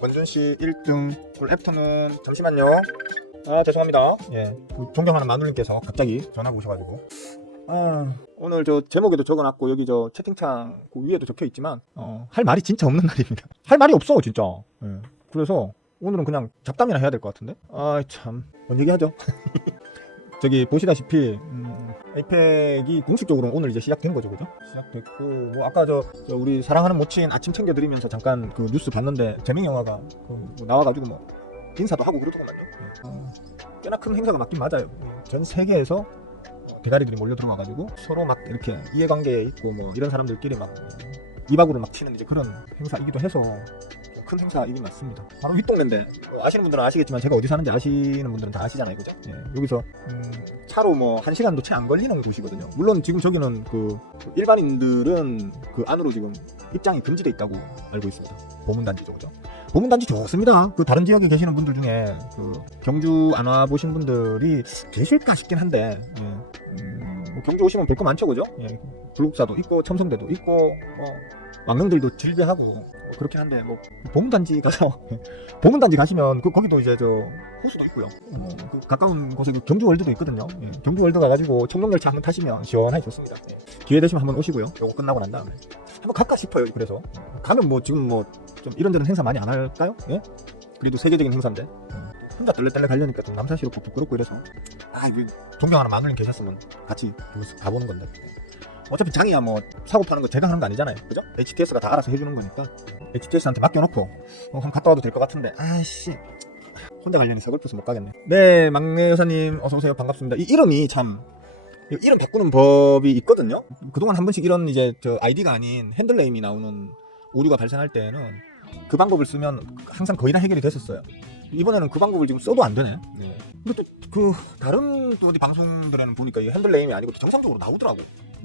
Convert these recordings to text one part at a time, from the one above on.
원준씨 1등 애프터는 잠시만요. 아 죄송합니다. 예, 존경하는 마눌님께서 갑자기 전화가 오셔가지고 오늘 저 제목에도 적어놨고 여기 저 채팅창 그 위에도 적혀있지만 할 말이 진짜 없는 날입니다. 할 말이 없어 진짜. 예. 그래서 오늘은 그냥 잡담이나 해야 될 것 같은데. 참 뭔 얘기하죠. 저기 보시다시피 에이펙이 공식적으로 오늘 이제 시작된 거죠, 그죠? 시작됐고 뭐 아까 저 우리 사랑하는 모친 아침 챙겨드리면서 잠깐 그 뉴스 봤는데 재밌는 영화가 뭐 나와가지고 뭐 인사도 하고 그러더구만요. 꽤나 큰 행사가 맞긴 맞아요. 전 세계에서 대가리들이 몰려 들어와가지고 서로 막 이렇게 이해관계에 있고 뭐 이런 사람들끼리 막 이박으로 막 치는 이제 그런 행사이기도 해서 큰 행사이긴 맞습니다. 바로 윗동네인데 아시는 분들은 아시겠지만 제가 어디 사는지 아시는 분들은 다 아시잖아요, 그죠? 예, 여기서 차로 뭐 1시간도 채 안 걸리는 곳이거든요. 물론 지금 저기는 그 일반인들은 그 안으로 지금 입장이 금지돼 있다고 알고 있습니다. 보문단지죠, 그죠? 보문단지 좋습니다. 그 다른 지역에 계시는 분들 중에 그 경주 안 와보신 분들이 계실까 싶긴 한데 뭐 경주 오시면 볼 거 많죠, 그죠? 예, 불국사도 있고 첨성대도 있고 왕릉들도 즐겨하고 그렇긴 한데 뭐 보문단지 가서 보문단지 가시면 거기도 이제 저 호수도 있고요. 그 가까운 곳에 그 경주월드도 있거든요. 예, 경주월드 가가지고 청룡열차 한번 타시면 시원하게 좋습니다. 예, 기회 되시면 한번 오시고요. 요거 끝나고 난 다음에 한번 갈까 싶어요. 그래서 가면 뭐 지금 뭐 좀 이런저런 행사 많이 안 할까요? 예? 그래도 세계적인 행사인데 혼자 떨레떨레 가려니까 좀 남사시로 부끄럽고 이래서 존경하는 마눌님 계셨으면 같이 가보는 건데 어차피 장이야 뭐 사고 파는 거 제가 하는 거 아니잖아요, 그죠? HTS가 다 알아서 해주는 거니까 HTS한테 맡겨놓고 한번 갔다 와도 될 것 같은데 아이씨 혼자 가려니 서글퍼서 못 가겠네. 네, 막내 여사님 어서오세요. 반갑습니다. 이 이름이 참 이름 바꾸는 법이 있거든요. 그동안 한 번씩 이런 이제 저 아이디가 아닌 핸들네임이 나오는 오류가 발생할 때에는 그 방법을 쓰면 항상 거의 다 해결이 됐었어요. 이번에는 그 방법을 지금 써도 안 되네. 근데 또 그 다른 또 어디 방송들에는 보니까 이 핸들네임이 아니고 정상적으로 나오더라고.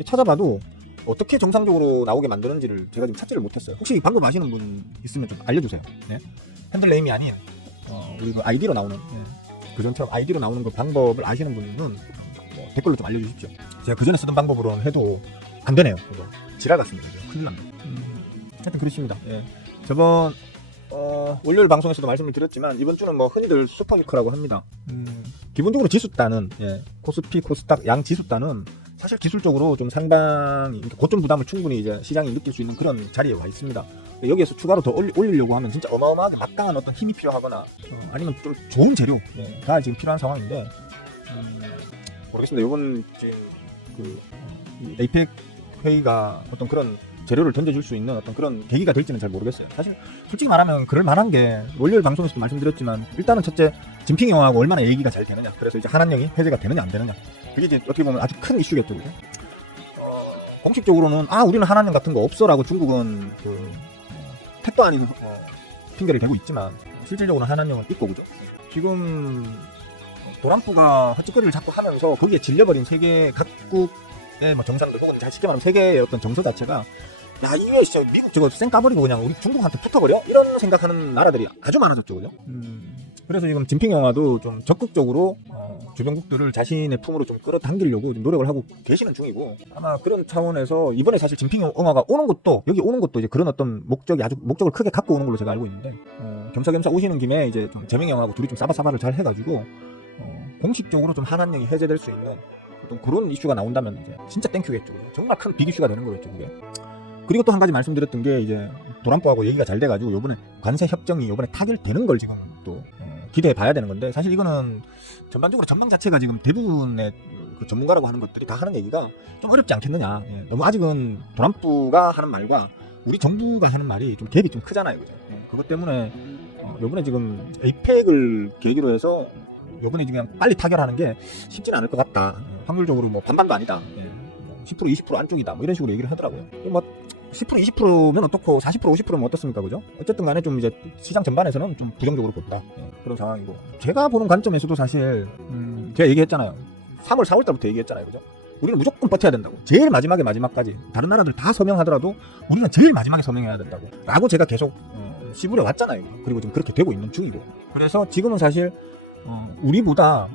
저잡아도 어떻게 정상적으로 나오게 만드는지를 제가 지금 찾지를 못했어요. 혹시 이 방법 아시는 분 있으면 좀 알려주세요. 네? 핸들네임이 아닌 우리 그 아이디로 나오는 그전처럼 아이디로 나오는 그 방법을 아시는 분은 뭐 댓글로 좀 알려주십시오. 제가 그전에 쓰던 방법으로는 해도 안 되네요. 지랄 같습니다. 큰일 납니다. 하여튼 그렇습니다. 예. 저번 월요일 방송에서도 말씀을 드렸지만 이번 주는 뭐 흔히들 슈퍼위크라고 합니다. 기본적으로 지수단은 코스피, 코스닥 양 지수단은 사실 기술적으로 좀 상당히 고점 부담을 충분히 이제 시장이 느낄 수 있는 그런 자리에 와 있습니다. 여기에서 추가로 더 올리려고 하면 진짜 어마어마하게 막강한 어떤 힘이 필요하거나 아니면 좀 좋은 재료가 지금 필요한 상황인데 모르겠습니다. 이번 지금 그 에이펙 회의가 어떤 그런 재료를 던져줄 수 있는 어떤 그런 계기가 될지는 잘 모르겠어요. 사실 솔직히 말하면 그럴 만한 게 월요일 방송에서도 말씀드렸지만 일단은 첫째 진핑 영화하고 얼마나 얘기가 잘 되느냐. 그래서 이제 한한령이 해제가 되느냐 안 되느냐. 그게 이제 어떻게 보면 아주 큰 이슈겠죠, 그죠? 공식적으로는 우리는 한한령 같은 거 없어라고 중국은 그 택도 아닌 핑계를 대고 있지만 실질적으로는 한한령은 있고, 그죠? 지금 도란프가 헛짓거리를 자꾸 하면서 거기에 질려버린 세계 각국의 뭐 정상들 혹은 잘 쉽게 말하면 세계의 어떤 정서 자체가 이게 진짜 미국 저거 쌩 까버리고 그냥 우리 중국한테 붙어버려? 이런 생각하는 나라들이 아주 많아졌죠, 그죠? 그래서 지금 진핑 영화도 좀 적극적으로 주변국들을 자신의 품으로 좀 끌어당기려고 좀 노력을 하고 계시는 중이고 아마 그런 차원에서 이번에 사실 진핑 영화가 오는 것도 여기 오는 것도 이제 그런 어떤 목적을 크게 갖고 오는 걸로 제가 알고 있는데 겸사겸사 오시는 김에 이제 좀 재명 영화하고 둘이 좀 싸바싸바를 잘 해가지고 공식적으로 좀 한한령이 해제될 수 있는 어떤 그런 이슈가 나온다면 이제 진짜 땡큐겠죠. 정말 큰 빅 이슈가 되는 거겠죠, 그게. 그리고 또 한 가지 말씀드렸던 게 이제 도란프하고 얘기가 잘 돼가지고 요번에 관세 협정이 요번에 타결되는 걸 지금 또 기대해 봐야 되는 건데 사실 이거는 전반적으로 전망 자체가 지금 대부분의 그 전문가라고 하는 것들이 다 하는 얘기가 좀 어렵지 않겠느냐. 너무 아직은 도란프가 하는 말과 우리 정부가 하는 말이 좀 갭이 좀 크잖아요, 그죠? 그것 때문에 요번에 지금 에이펙을 계기로 해서 요번에 지금 빨리 타결하는 게 쉽지는 않을 것 같다. 확률적으로 뭐 반반도 아니다. 10% 20% 안쪽이다. 뭐 이런 식으로 얘기를 하더라고요. 뭐 10% 20%면 어떻고 40% 50%면 어떻습니까, 그죠? 어쨌든 간에 좀 이제 시장 전반에서는 좀 부정적으로 본다. 그런 상황이고 제가 보는 관점에서도 사실 제가 얘기했잖아요. 3월 4월 달부터 얘기했잖아요, 그죠? 우리는 무조건 버텨야 된다고. 제일 마지막까지 다른 나라들 다 서명하더라도 우리는 제일 마지막에 서명해야 된다고 라고 제가 계속 시부려 왔잖아요. 그리고 지금 그렇게 되고 있는 중이고 그래서 지금은 사실 우리보다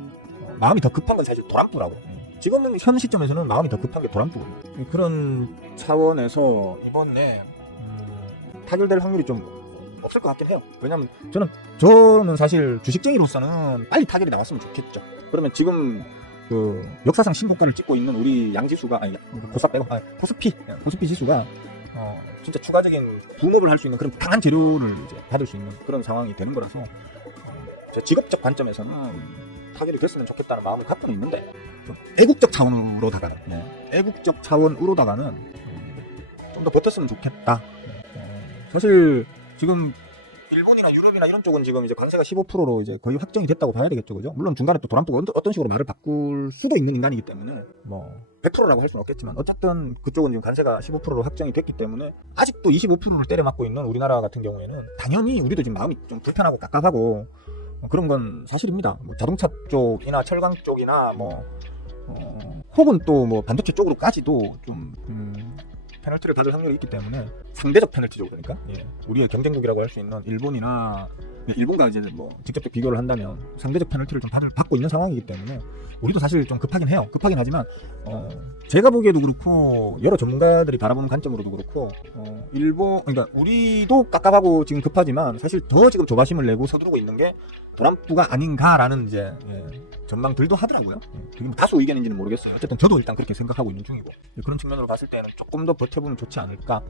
마음이 더 급한 건 사실 도란프라고. 지금은 현 시점에서는 마음이 더 급한 게 도란프거든요. 그런 차원에서 이번에 타결될 확률이 좀 없을 것 같긴 해요. 왜냐면 저는 사실 주식쟁이로서는 빨리 타결이 나왔으면 좋겠죠. 그러면 지금 그 역사상 신고가를 찍고 있는 우리 양지수가 아니 고사 빼고 코스피 지수가 진짜 추가적인 붐업을 할 수 있는 그런 강한 재료를 이제 받을 수 있는 그런 상황이 되는 거라서 제 직업적 관점에서는 타결이 됐으면 좋겠다는 마음을 갖고는 있는데 좀 애국적 차원으로다가는 애국적 차원으로다가는 좀 더 버텼으면 좋겠다. 사실 지금 일본이나 유럽이나 이런 쪽은 지금 이제 관세가 15%로 이제 거의 확정이 됐다고 봐야 되겠죠, 그죠? 물론 중간에 또 트럼프가 어떤 식으로 말을 바꿀 수도 있는 인간이기 때문에 뭐 100%라고 할 수는 없겠지만 어쨌든 그쪽은 지금 관세가 15%로 확정이 됐기 때문에 아직도 25%를 때려맞고 있는 우리나라 같은 경우에는 당연히 우리도 지금 마음이 좀 불편하고 갑갑하고 그런 건 사실입니다. 뭐 자동차 쪽이나 철강 쪽이나 뭐 혹은 또 뭐 반도체 쪽으로까지도 좀 페널티를 받을 확률이 있기 때문에 상대적 페널티죠. 그러니까 우리의 경쟁국이라고 할 수 있는 일본과 이제 뭐 직접적 비교를 한다면 상대적 페널티를 좀 받고 있는 상황이기 때문에 우리도 사실 좀 급하긴 해요. 급하긴 하지만 제가 보기에도 그렇고 여러 전문가들이 바라보는 관점으로도 그렇고 그러니까 우리도 깝깝하고 지금 급하지만 사실 더 지금 조바심을 내고 서두르고 있는 게 트럼프가 아닌가라는 이제 전망들도 하더라고요. 그게 뭐 다수 의견인지는 모르겠어요. 어쨌든 저도 일단 그렇게 생각하고 있는 중이고 그런 측면으로 봤을 때는 조금 더 버텨보면 좋지 않을까.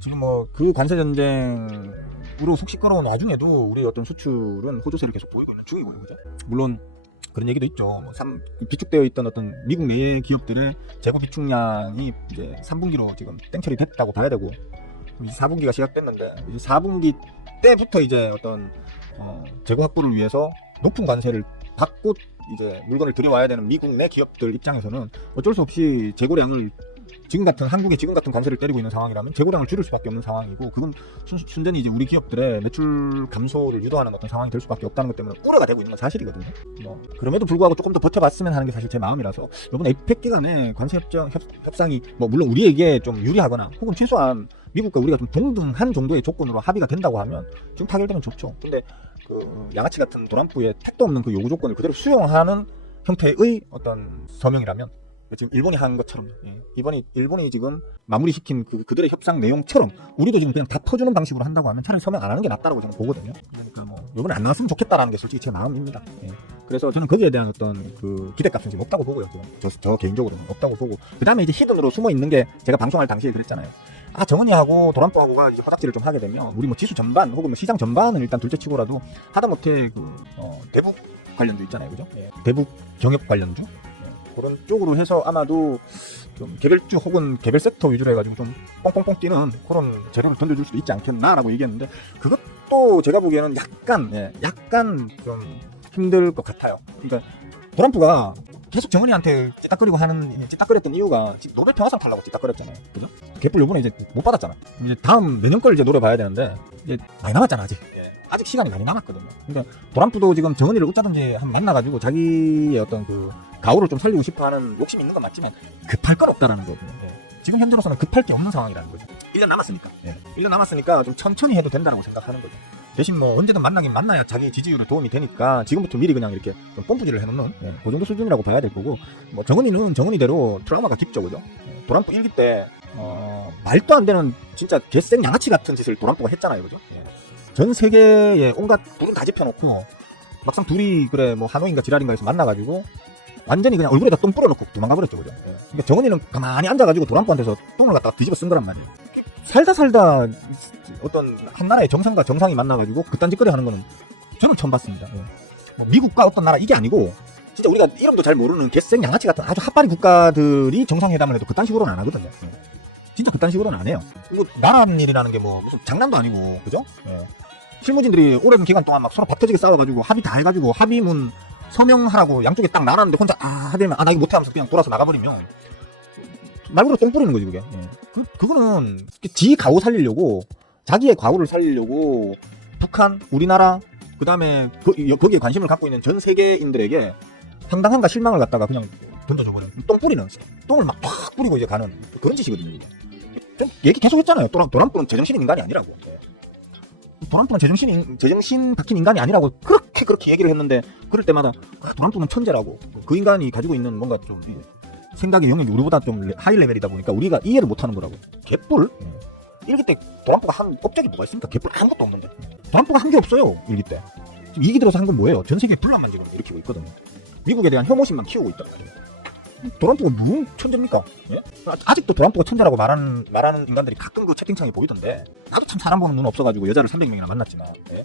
지금 뭐 그 관세 전쟁으로 속 시끄러운 와중에도 우리 어떤 수출은 호조세를 계속 보이고 있는 중이고요, 그죠? 물론 그런 얘기도 있죠. 뭐 비축되어 있던 어떤 미국 내 기업들의 재고 비축량이 이제 3분기로 지금 땡처리 됐다고 봐야 되고 이제 4분기가 시작됐는데 이제 4분기 때부터 이제 어떤 재고 확보를 위해서 높은 관세를 받고 이제 물건을 들여와야 되는 미국 내 기업들 입장에서는 어쩔 수 없이 재고량을 한국의 지금 같은 관세를 때리고 있는 상황이라면 재고량을 줄일 수밖에 없는 상황이고 그건 순전히 이제 우리 기업들의 매출 감소를 유도하는 어떤 상황이 될 수밖에 없다는 것 때문에 우려가 되고 있는 건 사실이거든요. 그럼에도 불구하고 조금 더 버텨봤으면 하는 게 사실 제 마음이라서 이번 에이펙 기간에 관세 협상이 뭐 물론 우리에게 좀 유리하거나 혹은 최소한 미국과 우리가 좀 동등한 정도의 조건으로 합의가 된다고 하면 지금 타결되면 좋죠. 근데 그 양아치 같은 트럼프의 택도 없는 그 요구 조건을 그대로 수용하는 형태의 어떤 서명이라면 지금 일본이 한 것처럼 일본이 지금 마무리시킨 그들의 협상 내용처럼 우리도 지금 그냥 다 터주는 방식으로 한다고 하면 차라리 서명 안 하는 게 낫다고 저는 보거든요. 그러니까 뭐 이번에 안 나왔으면 좋겠다라는 게 솔직히 제 마음입니다. 그래서 저는 거기에 대한 어떤 그 기대값은 지금 없다고 보고요. 저 개인적으로는 없다고 보고 그 다음에 이제 히든으로 숨어 있는 게 제가 방송할 당시에 그랬잖아요. 정은이하고 트럼프하고가 이제 허닥지를 좀 하게 되면 우리 뭐 지수 전반 혹은 뭐 시장 전반은 일단 둘째치고라도 하다못해 대북 관련주 있잖아요, 그죠? 대북 경협 관련주 그런 쪽으로 해서 아마도 좀 개별주 혹은 개별 섹터 위주로 해가지고 좀 뻥뻥뻥 뛰는 그런 재료를 던져줄 수도 있지 않겠나라고 얘기했는데 그것도 제가 보기에는 약간 좀 힘들 것 같아요. 그러니까 트럼프가 계속 정은이한테 찌딱거렸던 이유가 노벨 평화상 타려고 찌딱거렸잖아요, 그죠? 개뿔 요번에 이제 못 받았잖아. 이제 다음 내년 걸 이제 노려봐야 되는데 이제 많이 남았잖아 아직 시간이 많이 남았거든요. 그러니까 트럼프도 지금 정은이를 어쩌든지 한 만나가지고 자기의 어떤 그 가오를 좀 살리고 싶어하는 욕심이 있는 건 맞지만 급할 건 없다라는 거거든요. 지금 현재로서는 급할 게 없는 상황이라는 거죠. 1년 남았으니까. 1년 남았으니까 좀 천천히 해도 된다고 생각하는 거죠. 대신 뭐 언제든 만나긴 만나야 자기 지지율에 도움이 되니까 지금부터 미리 그냥 이렇게 좀 뽐뿌질을 해놓는 그 정도 수준이라고 봐야 될 거고 뭐 정은이는 정은이대로 트라우마가 깊죠, 그죠? 트럼프 1기 때 말도 안 되는 진짜 개생 양아치 같은 짓을 트럼프가 했잖아요, 그죠? 전 세계에 온갖 불은 다 지펴놓고 막상 둘이 그래 뭐 하노이인가 지랄인가 해서 만나가지고 완전히 그냥 얼굴에다 똥 뿌려놓고 도망가 버렸죠, 그죠? 그러니까 정은이는 가만히 앉아가지고 트럼프한테서 똥을 갖다가 뒤집어 쓴 거란 말이에요. 살다 어떤 한 나라의 정상과 정상이 만나가지고 그딴 짓거리 하는 거는 저는 처음 봤습니다. 뭐 미국과 어떤 나라 이게 아니고 진짜 우리가 이름도 잘 모르는 개생 양아치 같은 아주 핫바리 국가들이 정상회담을 해도 그딴 식으로는 안 하거든요. 진짜 그딴 식으로는 안 해요. 이거 나란 일이라는 게 뭐 무슨 장난도 아니고, 그죠? 실무진들이 오랜 기간 동안 막 서로 밥 터지게 싸워가지고 합의 다 해가지고 합의문 서명하라고 양쪽에 딱 나눴는데 혼자 하대면 나 이거 못해 하면서 그냥 돌아서 나가버리면 말 그대로 똥 뿌리는 거지 그게. 그거는 지 가오 살리려고 자기의 과오를 살리려고 북한, 우리나라 그 다음에 거기에 관심을 갖고 있는 전 세계인들에게 황당함과 실망을 갖다가 그냥 던져줘버리는 똥 뿌리는 똥을 막 팍 뿌리고 이제 가는 그런 짓이거든요. 이게. 좀 얘기 계속 했잖아요. 트럼프는 제정신인 인간이 아니라고. 트럼프는 제정신 박힌 인간이 아니라고 그렇게 얘기를 했는데 그럴 때마다 트럼프는 천재라고 그 인간이 가지고 있는 뭔가 좀 생각의 영역이 우리보다 좀 하이 레벨이다 보니까 우리가 이해를 못하는 거라고. 개뿔. 일기 때 도란프가 한 업적이 뭐가 있습니까? 개뿔 아무것도 없는데. 도란프가 한 게 없어요, 일기 때. 지금 2기 들어서 한 건 뭐예요? 전 세계 분란만 지금 일으키고 있거든요. 미국에 대한 혐오심만 키우고 있다. 도란프가 무슨 천재입니까? 예? 아직도 도란프가 천재라고 말하는 인간들이 가끔 그 채팅창에 보이던데, 나도 참 사람 보는 눈 없어가지고 여자를 300명이나 만났지만, 예?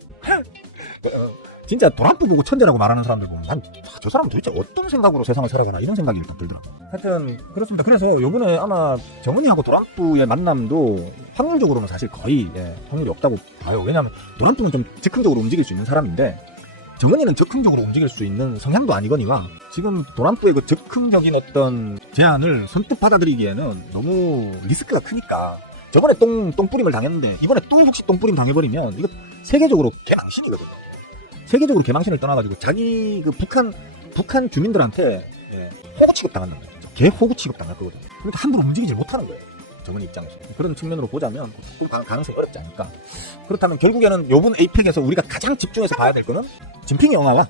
진짜 도란프 보고 천재라고 말하는 사람들 보면 난 저 사람은 도대체 어떤 생각으로 세상을 살아가나 이런 생각이 일단 들더라고요. 하여튼 그렇습니다. 그래서 요번에 아마 정은이하고 도란프의 만남도 확률적으로는 사실 거의 확률이 없다고 봐요. 왜냐하면 도란프는 좀 즉흥적으로 움직일 수 있는 사람인데, 정은이는 적극적으로 움직일 수 있는 성향도 아니거니와 지금 도란프의 그 적극적인 어떤 제안을 선뜻 받아들이기에는 너무 리스크가 크니까, 저번에 똥뿌림을 당했는데 이번에 또 혹시 똥뿌림 당해버리면 이거 세계적으로 개망신이거든요. 세계적으로 개망신을 떠나가지고 자기 그 북한 주민들한테 호구 취급 당한다는 거예요. 개 호구 취급 당할 거거든요. 그러니까 함부로 움직이질 못하는 거예요. 정은이 입장에서. 그런 측면으로 보자면 가능성이 어렵지 않을까. 그렇다면 결국에는 요번 에이펙에서 우리가 가장 집중해서 봐야 될 거는 진핑이 영화와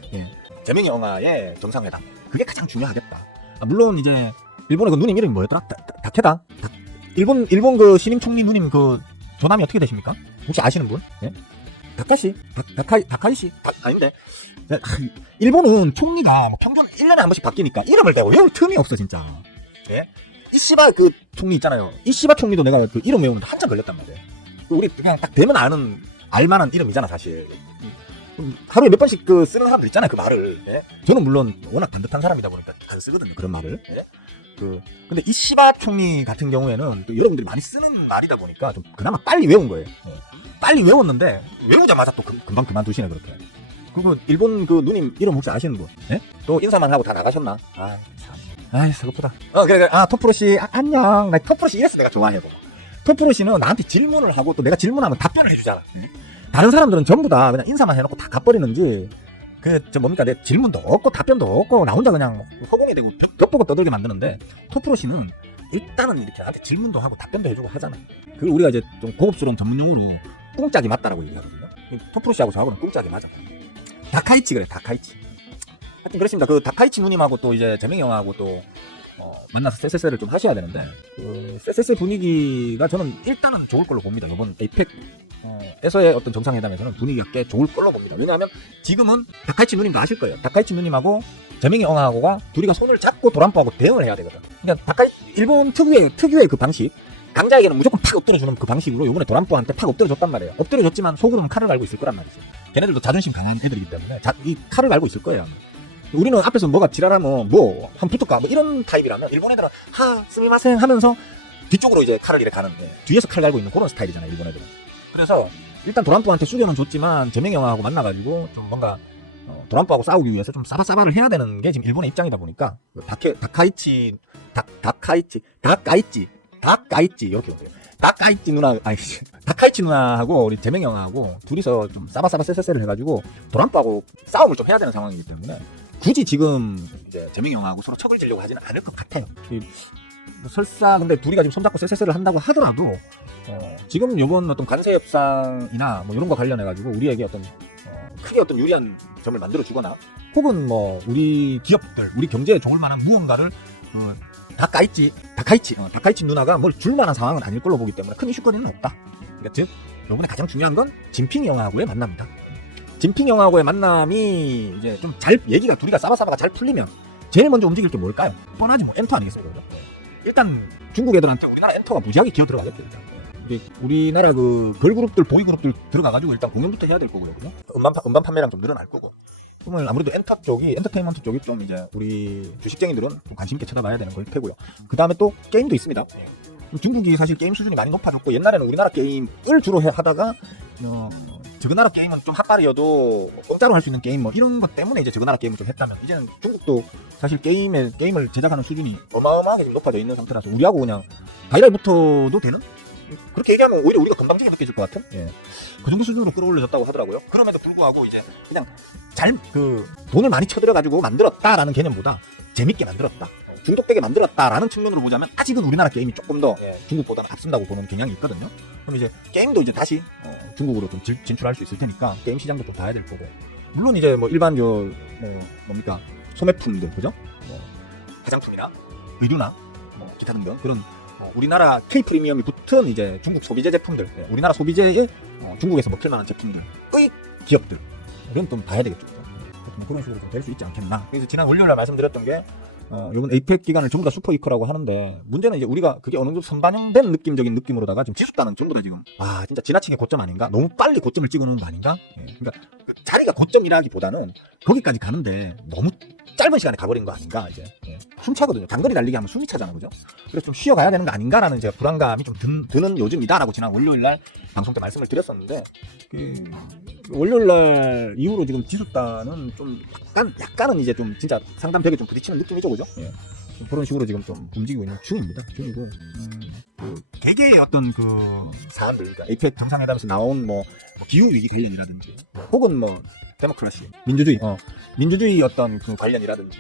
재명이 영화의 정상회담. 그게 가장 중요하겠다. 물론 이제 일본의 그 누님 이름이 뭐였더라? 다케다. 일본 그 신임 총리 누님 그 조남이 어떻게 되십니까? 혹시 아시는 분? 예? 다카이시? 아닌데. 일본은 총리가 뭐 평균 1년에 한 번씩 바뀌니까 이름을 내고 외울 틈이 없어, 진짜. 예? 이시바 그 총리 있잖아요. 이시바 총리도 내가 그 이름 외우는데 한참 걸렸단 말이에요. 우리 그냥 딱 되면 알만한 이름이잖아, 사실. 하루에 몇 번씩 그 쓰는 사람들 있잖아요, 그 말을. 예? 저는 물론 워낙 반듯한 사람이다 보니까 안 쓰거든요, 그런 말을. 예? 근데 이시바 총리 같은 경우에는 또 여러분들이 많이 쓰는 말이다 보니까 좀 그나마 빨리 외운 거예요. 예. 빨리 외웠는데 외우자마자 또 금방 그만두시네, 그렇게. 그리고 일본 그 누님 이름 혹시 아시는 분? 예? 또 인사만 하고 다 나가셨나? 아, 참. 아이, 서글프다. 그래. 토프로씨, 안녕. 나 토프로씨 이랬어, 내가 좋아해. 토프로씨는 나한테 질문을 하고 또 내가 질문하면 답변을 해주잖아. 다른 사람들은 전부 다 그냥 인사만 해놓고 다 가버리는지, 내 질문도 없고 답변도 없고, 나 혼자 그냥 허공이 되고 벽보고 떠들게 만드는데, 토프로씨는 일단은 이렇게 나한테 질문도 하고 답변도 해주고 하잖아. 그리고 우리가 이제 좀 고급스러운 전문용어로 꿍짝이 맞다라고 얘기하거든요. 토프로씨하고 저하고는 꿍짝이 맞아. 다카이치 그래, 다카이치. 하여튼 그렇습니다. 그 다카이치 누님하고 또 이제 재명이 형하고 또 만나서 쎄쎄쎄를 좀 하셔야 되는데, 그 쎄쎄쎄 분위기가 저는 일단은 좋을 걸로 봅니다. 이번 에이펙에서의 어떤 정상회담에서는 분위기가 꽤 좋을 걸로 봅니다. 왜냐하면 지금은 다카이치 누님도 아실 거예요. 다카이치 누님하고 재명이 형하고가 둘이가 손을 잡고 도란프하고 대응을 해야 되거든. 그러니까 일본 특유의 그 방식, 강자에게는 무조건 팍 엎드려주는 그 방식으로 요번에 도란프한테 팍 엎드려줬단 말이에요. 엎드려줬지만 속으로는 칼을 갈고 있을 거란 말이죠. 걔네들도 자존심 강한 애들이기 때문에 이 칼을 갈고 있을 거예요. 우리는 앞에서 뭐가 지랄하면 한 붙을까 이런 타입이라면, 일본 애들은 스미마셍 하면서 뒤쪽으로 이제 칼을 이렇게 가는, 뒤에서 칼 갈고 있는 그런 스타일이잖아요, 일본 애들은. 그래서 일단 도란프한테 수련은 줬지만 재명이 형하고 만나가지고 좀 뭔가 도란프하고 싸우기 위해서 좀 싸바싸바를 해야 되는 게 지금 일본의 입장이다 보니까 다카이치 이렇게 보세요. 다카이치 누나하고 우리 재명이 형하고 둘이서 좀 싸바싸바 쎄쎄쎄를 해가지고 도란프하고 싸움을 좀 해야 되는 상황이기 때문에 굳이 지금 이제 재명이 형하고 서로 척을 지려고 하지는 않을 것 같아요. 설사 근데 둘이가 지금 손잡고 쎄쎄쎄를 한다고 하더라도 지금 요번 어떤 관세 협상이나 뭐 이런 거 관련해가지고 우리에게 어떤 크게 어떤 유리한 점을 만들어 주거나, 혹은 뭐 우리 기업들, 우리 경제에 좋을 만한 무언가를 다카이치 누나가 뭘 줄 만한 상황은 아닐 걸로 보기 때문에 큰 이슈거리는 없다. 그러니까 즉 요번에 가장 중요한 건 진핑 영화하고의 만남이다. 진핑 영화하고의 만남이 이제 좀 얘기가 둘이가 싸바싸바가 잘 풀리면 제일 먼저 움직일 게 뭘까요? 뻔하지 뭐, 엔터 아니겠습니까? 일단 중국 애들한테 우리나라 엔터가 무지하게 기어 들어가겠죠. 일단 우리나라 그 걸그룹들, 보이그룹들 들어가가지고 일단 공연부터 해야 될 거고요. 음반 판매량 좀 늘어날 거고. 그러면 아무래도 엔터테인먼트 쪽이 좀 이제 우리 주식쟁이들은 좀 관심 있게 쳐다봐야 되는 걸 테고요. 그 다음에 또 게임도 있습니다. 중국이 사실 게임 수준이 많이 높아졌고, 옛날에는 우리나라 게임을 주로 하다가 저그 나라 게임은 좀 핫발이어도 공짜로 할 수 있는 게임 뭐 이런 것 때문에 이제 저그 나라 게임을 좀 했다면, 이제는 중국도 사실 게임을 제작하는 수준이 어마어마하게 좀 높아져 있는 상태라서 우리하고 그냥 바이럴 붙어도 되는? 그렇게 얘기하면 오히려 우리가 건방지게 느껴질 것 같은? 그 정도 수준으로 끌어올려졌다고 하더라고요. 그럼에도 불구하고 이제 그냥 돈을 많이 쳐들여가지고 만들었다라는 개념보다 재밌게 만들었다, 중독되게 만들었다라는 측면으로 보자면 아직은 우리나라 게임이 조금 더 중국보다는 앞선다고 보는 경향이 있거든요. 그럼 이제 게임도 이제 다시 중국으로 좀 진출할 수 있을 테니까 게임 시장도 좀 봐야 될 거고, 물론 이제 뭐 일반 소매품들, 그죠? 화장품이나 의류나 기타 등등 그런 우리나라 K 프리미엄이 붙은 이제 중국 소비재 제품들, 우리나라 소비재의 중국에서 먹힐만한 제품들의 기업들 이런 좀 봐야 되겠죠. 그런 식으로 좀 될 수 있지 않겠나. 그래서 지난 월요일에 말씀드렸던 게 이번 에이펙 기간을 전부 다 슈퍼이커라고 하는데, 문제는 이제 우리가 그게 어느 정도 선반영된 느낌적인 느낌으로다가 지금 지수단은 전부 다 지금 진짜 지나치게 고점 아닌가, 너무 빨리 고점을 찍어놓은 거 아닌가. 그러니까 그 자리가 고점이라기보다는 거기까지 가는데 너무 짧은 시간에 가버린 거 아닌가. 이제 숨차거든요. 장거리 달리기 하면 숨이 차잖아, 그죠? 그래서 좀 쉬어가야 되는 거 아닌가라는 이제 불안감이 좀 드는 요즘이다라고 지난 월요일날 방송 때 말씀을 드렸었는데, 월요일날 이후로 지금 지수단은 좀 약간은 이제 좀 진짜 상단벽에 좀 부딪히는 느낌이죠, 그죠? 좀 그런 식으로 지금 좀 움직이고 있는 중입니다. 중이고 개개의 어떤 그 사안들, 그러니까 에이펙 정상회담에서 나온 뭐 기후 위기 관련이라든지, 혹은 뭐 데모크라시, 민주주의 어떤 그 관련이라든지,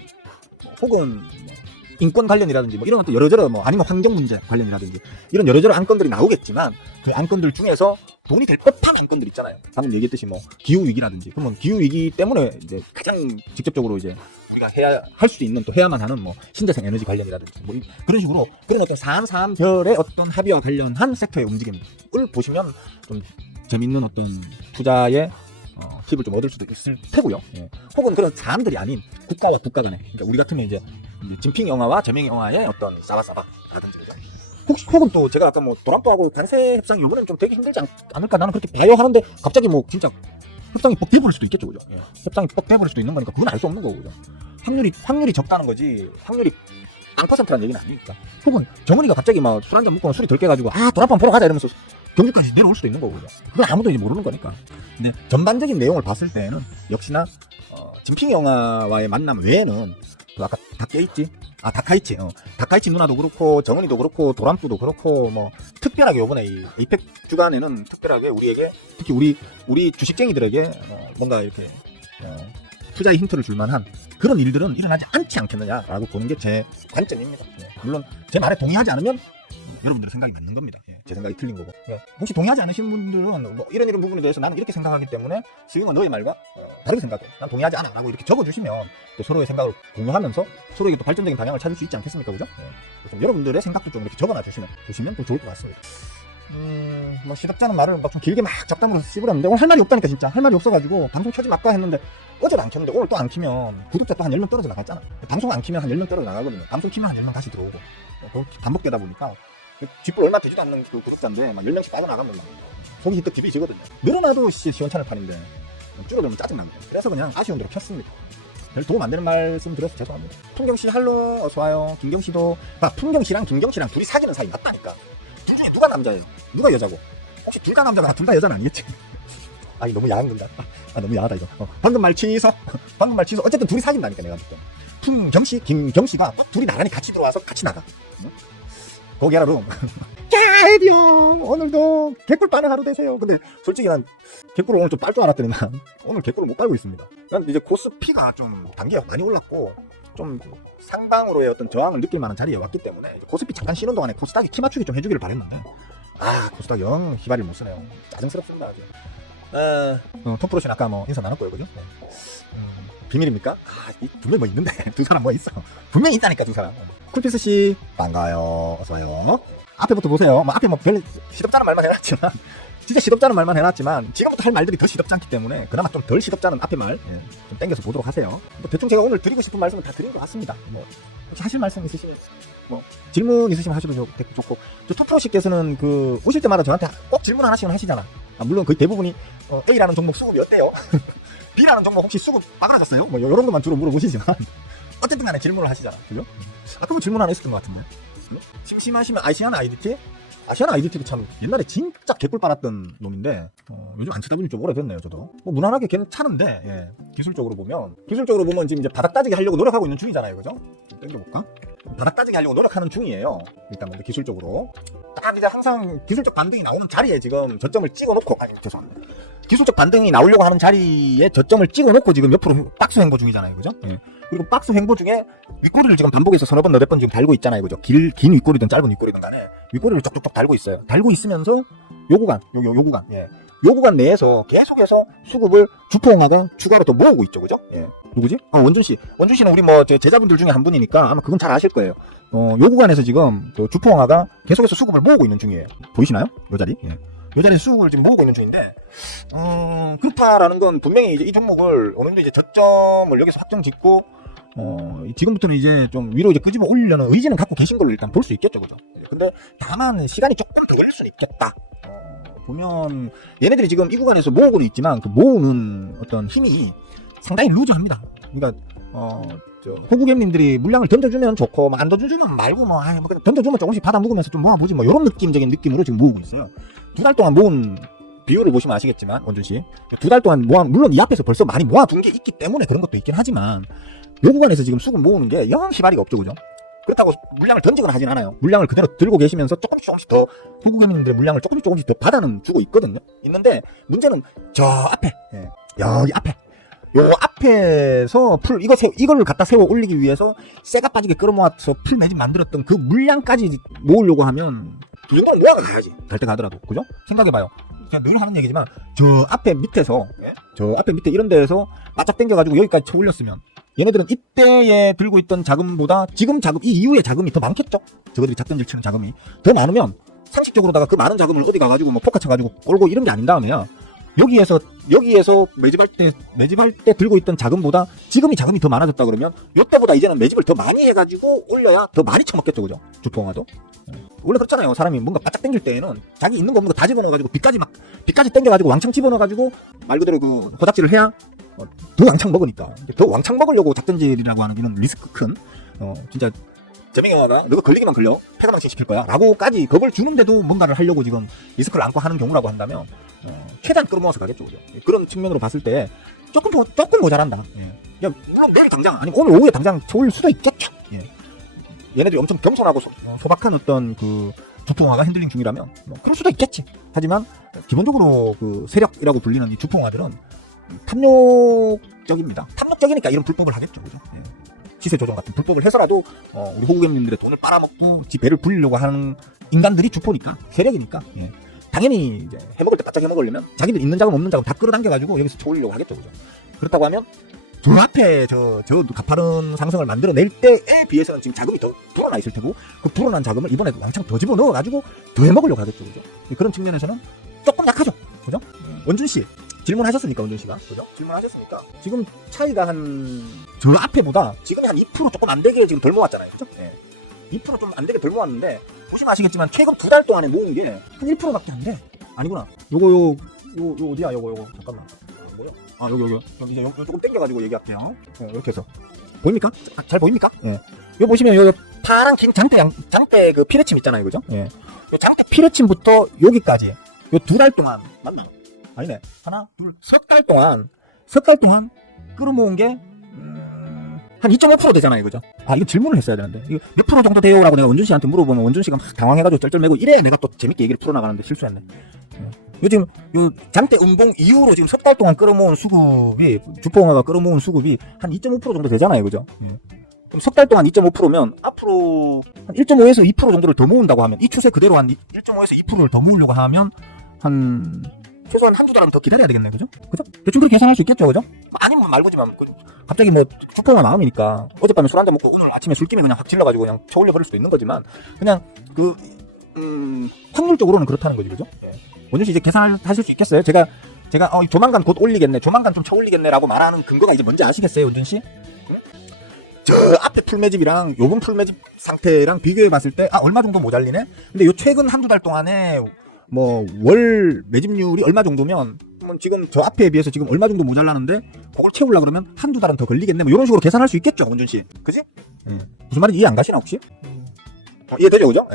혹은 인권 관련이라든지, 뭐 이런 것도 여러저러, 아니면 환경 문제 관련이라든지, 이런 여러저러 안건들이 나오겠지만, 그 안건들 중에서 돈이 될 법한 안건들 있잖아요. 방금 얘기했듯이 기후 위기라든지, 그러면 기후 위기 때문에 이제 가장 직접적으로 이제 우리가 할 수 있는, 또 해야만 하는 신재생 에너지 관련이라든지, 그런 식으로 그런 어떤 사안별의 어떤 합의와 관련한 섹터의 움직임을 보시면 좀 재밌는 어떤 투자의 팁을 좀 얻을 수도 있을 테고요. 혹은 그런 사람들이 아닌 국가와 국가 간에, 그러니까 우리 같으면 이제 진핑 영화와 저명 영화의 어떤 싸바싸바라든지, 혹은 또 제가 아까 도란프하고 관세 협상이 이번엔 좀 되기 힘들지 않을까, 나는 그렇게 봐요 하는데, 갑자기 진짜 협상이 뻑 돼버릴 수도 있겠죠, 그죠? 협상이 뻑 돼버릴 수도 있는 거니까 그건 알 수 없는 거고, 그죠? 확률이 적다는 거지, 확률이 0%라는 얘기는 아니니까. 혹은 정은이가 갑자기 술 한잔 먹고 술이 덜 깨가지고 도란프 보러 가자 이러면서 경주까지 내려올 수도 있는 거고, 그죠? 그건 아무도 이제 모르는 거니까. 근데 전반적인 내용을 봤을 때는 역시나 진핑 영화와의 만남 외에는 아까 다카이치 누나도 그렇고, 정은이도 그렇고, 도란프도 그렇고, 특별하게 요번에 이 에이펙 주간에는 특별하게 우리에게, 특히 우리 주식쟁이들에게 뭔가 이렇게 투자의 힌트를 줄 만한 그런 일들은 일어나지 않지 않겠느냐라고 보는 게 제 관점입니다. 물론 제 말에 동의하지 않으면 여러분들의 생각이 맞는 겁니다. 제 생각이 틀린 거고. 혹시 동의하지 않으신 분들은 이런 부분에 대해서 나는 이렇게 생각하기 때문에 지금은 너의 말과 다르게 생각해, 난 동의하지 않아 라고 이렇게 적어주시면 또 서로의 생각을 공유하면서 서로에게 또 발전적인 방향을 찾을 수 있지 않겠습니까, 그죠? 좀 여러분들의 생각도 좀 이렇게 적어놔 주시면 좀 좋을 것 같습니다. 시덥잖은 말을 좀 길게 잡담으로 씹으렸는데, 오늘 할 말이 없다니까. 진짜 할 말이 없어가지고 방송 켜지 말까 했는데, 어제도 안 켰는데 오늘 또 안 키면 구독자 또 한 10명 떨어져 나갔잖아. 방송 안 키면 한 10명 떨어져 나가거든요. 방송 키면 한 10명 다시 들어오고, 반복되다 보니까 뒷불 얼마 되지도 않는 그 구독자인데 10명씩 빠져나가면 속이 또 깊어지거든요. 늘어나도 시원찮을 판인데 줄어들면 짜증나거든요. 그래서 그냥 아쉬운 대로 켰습니다. 별 도움 안 되는 말씀 드려서 죄송합니다. 풍경씨 할로 어서와요. 김경씨도 풍경씨랑 김경씨랑 둘이 사귀는 사이 맞다니까. 둘 중에 누가 남자예요? 누가 여자고? 혹시 둘 다 남자가 둘 다 여자는 아니겠지? 너무 야한건가? 너무 야하다 이거. 방금 말 취소. 어쨌든 둘이 사귄다니까, 내가 볼 때. 풍경씨, 김경씨가 둘이 나란히 같이 들어와서 같이 나가. 거기 하라로. 야, 에디 형, 오늘도 개꿀 빠는 하루 되세요. 근데 솔직히 난 개꿀을 오늘 좀 빨 줄 알았더니 난 오늘 개꿀을 못 빨고 있습니다. 난 이제 코스피가 좀 단계가 많이 올랐고, 좀 상방으로의 어떤 저항을 느낄 만한 자리에 왔기 때문에 코스피 잠깐 쉬는 동안에 코스닥이 키 맞추기 좀 해주기를 바랬는데, 코스닥 영 희발을 못 쓰네요. 짜증스럽습니다, 아주. 톰프로신 아까 인사 나눴고요, 그죠? 비밀입니까? 분명히 있는데. 두 사람 있어. 분명히 있다니까, 두 사람. 쿨피스씨, 반가워요. 어서와요. 앞에부터 보세요. 앞에 별 시덥잖은 말만 해놨지만, 진짜 시덥잖은 말만 해놨지만, 지금부터 할 말들이 더 시덥지 않기 때문에, 그나마 좀 덜 시덥잖은 앞에 말, 좀 땡겨서 보도록 하세요. 대충 제가 오늘 드리고 싶은 말씀을 다 드린 것 같습니다. 혹시 하실 말씀 있으시면, 질문 있으시면 하셔도 좋고, 저 투프로씨께서는 오실 때마다 저한테 꼭 질문 하나씩은 하시잖아. 물론 거의 대부분이, A라는 종목 수급이 어때요? B라는 종목 혹시 수급 빠그라졌어요? 이런 것만 주로 물어보시지만, 어쨌든 간에 질문을 하시잖아. 그죠? 그거 질문 하나 있었던 것 같은데. 심심하시면 아시아나 아이디티도 참 옛날에 진짜 개꿀 빨았던 놈인데, 요즘 안 쓰다 보니 좀 오래됐네요, 저도. 무난하게 괜찮은데, 기술적으로 보면 지금 이제 바닥 따지기 하려고 노력하고 있는 중이잖아요, 그죠? 좀 당겨볼까? 바닥 따지기 하려고 노력하는 중이에요. 일단 먼저 기술적으로. 딱 이제 항상 기술적 반등이 나오는 자리에 지금 저점을 찍어놓고, 죄송합니다. 기술적 반등이 나오려고 하는 자리에 저점을 찍어놓고 지금 옆으로 박스 횡보 중이잖아요, 그죠? 그리고 박스 횡보 중에 윗꼬리를 지금 반복해서 서너 번 너댓 번 지금 달고 있잖아요, 그죠? 긴 윗꼬리든 짧은 윗꼬리든 간에 윗꼬리를 쪽쪽쪽 달고 있어요. 달고 있으면서 요 구간 내에서 계속해서 수급을 주포응화가 추가로 더 모으고 있죠, 그죠? 누구지? 원준 씨. 원준 씨는 우리 뭐 제자분들 중에 한 분이니까 아마 그건 잘 아실 거예요. 요 구간에서 지금 또 주포홍화가 계속해서 수급을 모으고 있는 중이에요. 보이시나요? 요 자리. 예. 요 자리에 수급을 지금 모으고 있는 중인데, 그렇다라는 건 분명히 이제 이 종목을 어느 정도 이제 저점을 여기서 확정 짓고, 지금부터는 이제 좀 위로 이제 끄집어 올리려는 의지는 갖고 계신 걸로 일단 볼 수 있겠죠, 그죠? 근데 다만 시간이 조금 더 걸릴 수는 있겠다. 보면 얘네들이 지금 이 구간에서 모으고는 있지만 그 모으는 어떤 힘이 상당히 루즈합니다. 그러니까 호구개님들이 물량을 던져주면 좋고 안 던져주면 말고 뭐 그냥 던져주면 조금씩 받아 먹으면서 좀 모아보지 뭐 이런 느낌적인 느낌으로 지금 모으고 있어요. 2달 동안 모은 비율을 보시면 아시겠지만 원준씨 2달 동안 물론 이 앞에서 벌써 많이 모아둔 게 있기 때문에 그런 것도 있긴 하지만 이 구간에서 지금 수급 모으는 게 영 희발이가 없죠, 그죠? 그렇다고 물량을 던지거나 하진 않아요. 물량을 그대로 들고 계시면서 조금씩 더 호구개님들의 물량을 조금씩 더 받아는 주고 있거든요. 있는데 문제는 저 앞에 여기 앞에 요 앞에서 이걸 갖다 세워 올리기 위해서 쇠가 빠지게 끌어모아서 풀 매집 만들었던 그 물량까지 모으려고 하면 그 정도는 모아가 가야지. 갈 때 가더라도. 그죠? 생각해봐요. 그냥 늘 하는 얘기지만 저 앞에 밑에 이런 데에서 바짝 당겨가지고 여기까지 쳐 올렸으면 얘네들은 이때에 들고 있던 자금보다 지금 이 이후에 자금이 더 많겠죠? 저거들이 작전질 치는 자금이 더 많으면 상식적으로다가 그 많은 자금을 어디 가가지고 뭐 포카 쳐가지고 꼴고 이런 게 아닌 다음에요. 여기에서 매집할 때 들고 있던 자금보다 지금이 자금이 더 많아졌다 그러면 요때보다 이제는 매집을 더 많이 해가지고 올려야 더 많이 쳐먹겠죠, 그죠? 주포홍화도. 원래 그렇잖아요. 사람이 뭔가 바짝 당길 때에는 자기 있는 거 없는 거 다 집어넣어가지고 빗까지 당겨가지고 왕창 집어넣어가지고 말 그대로 그 호작질을 해야 더 왕창 먹으니까. 더 왕창 먹으려고 작전질이라고 하는 이런 리스크 큰 진짜 재명이가 너가 걸리기만 걸려 폐가망신 시킬 거야 라고까지 겁을 주는데도 뭔가를 하려고 지금 리스크를 안고 하는 경우라고 한다면 최대한 끌어모아서 가겠죠, 그죠? 그런 측면으로 봤을 때 조금 모자란다. 물론 내일 당장 아니면 오늘 오후에 당장 쳐올 수도 있겠죠. 얘네들이 엄청 겸손하고 소박한 어떤 그 주포홍화가 핸들링 중이라면 뭐 그럴 수도 있겠지. 하지만 기본적으로 그 세력이라고 불리는 이 주포홍화들은 탐욕적입니다. 탐욕적이니까 이런 불법을 하겠죠, 그죠? 시세 조정 같은 불법을 해서라도 우리 호구개님들의 돈을 빨아먹고 지 배를 불리려고 하는 인간들이 주포니까, 세력이니까 당연히 이제 해먹을 때 바짝 해먹으려면 자기들 있는 자금 없는 자금 다 끌어당겨가지고 여기서 쳐올리려고 하겠죠, 그죠? 그렇다고 하면 저 앞에 저 가파른 상승을 만들어낼 때에 비해서는 지금 자금이 더 불어나 있을 테고 그 불어난 자금을 이번에 왕창 더 집어넣어가지고 더 해먹으려고 하겠죠, 그죠? 그런 측면에서는 조금 약하죠, 그죠? 원준씨 질문하셨으니까, 원준씨가 그죠? 질문하셨으니까 지금 차이가 저 앞에보다 지금이 한 2% 조금 안 되게 지금 덜 모았잖아요, 그죠? 2% 좀 안 되게 덜 모았는데 보시면 아시겠지만 최근 2달 동안에 모은 게 한 1%밖에 안 돼. 아니구나. 요거 어디야? 요거 잠깐만. 뭐요? 여기 이제 조금 당겨가지고 얘기할게요. 이렇게 해서 보입니까? 잘 보입니까? 여기 보시면 요 파란 긴 장대 그 피레침 있잖아요, 그죠? 요 장대 피레침부터 여기까지 요 2달 동안 맞나? 아니네. 석 달 동안 끌어모은 게 한 2.5% 되잖아요, 그죠? 이거 질문을 했어야 되는데 이거 몇 프로 정도 돼요? 라고 내가 원준 씨한테 물어보면 원준 씨가 막 당황해가지고 쩔쩔매고 이래 내가 또 재밌게 얘기를 풀어나가는데 실수했네. 요즘 요 장대 음봉 이후로 지금 석 달 동안 끌어모은 수급이 주포홍화가 끌어모은 수급이 한 2.5% 정도 되잖아요, 그죠? 그럼 석 달 동안 2.5%면 앞으로 한 1.5에서 2% 정도를 더 모은다고 하면 이 추세 그대로 한 1.5에서 2%를 더 모으려고 하면 한 최소한 한두 달은 더 기다려야 되겠네, 그죠? 대충 그렇게 계산할 수 있겠죠, 그죠? 아니면 말고지만 갑자기 뭐 주포홍화 마음이니까 어젯밤에 술 한잔 먹고 오늘 아침에 술김에 그냥 확 질러가지고 그냥 쳐올려 버릴 수도 있는 거지만 그냥 확률적으로는 그렇다는 거지, 그죠? 원준 씨 이제 계산하실 수 있겠어요? 제가 조만간 곧 올리겠네, 조만간 좀 쳐올리겠네라고 말하는 근거가 이제 뭔지 아시겠어요, 원준 씨? 저 앞에 풀매집이랑 요번 풀매집 상태랑 비교해 봤을 때 얼마 정도 모자리네? 근데 요 최근 한두 달 동안에 뭐 월 매집률이 얼마 정도면 지금 저 앞에 비해서 지금 얼마 정도 모자라는데 그걸 채우려고 그러면 한두 달은 더 걸리겠네, 뭐 이런 식으로 계산할 수 있겠죠, 원준 씨, 그지? 무슨 말인지 이해 안 가시나 혹시? 이해되죠, 그죠?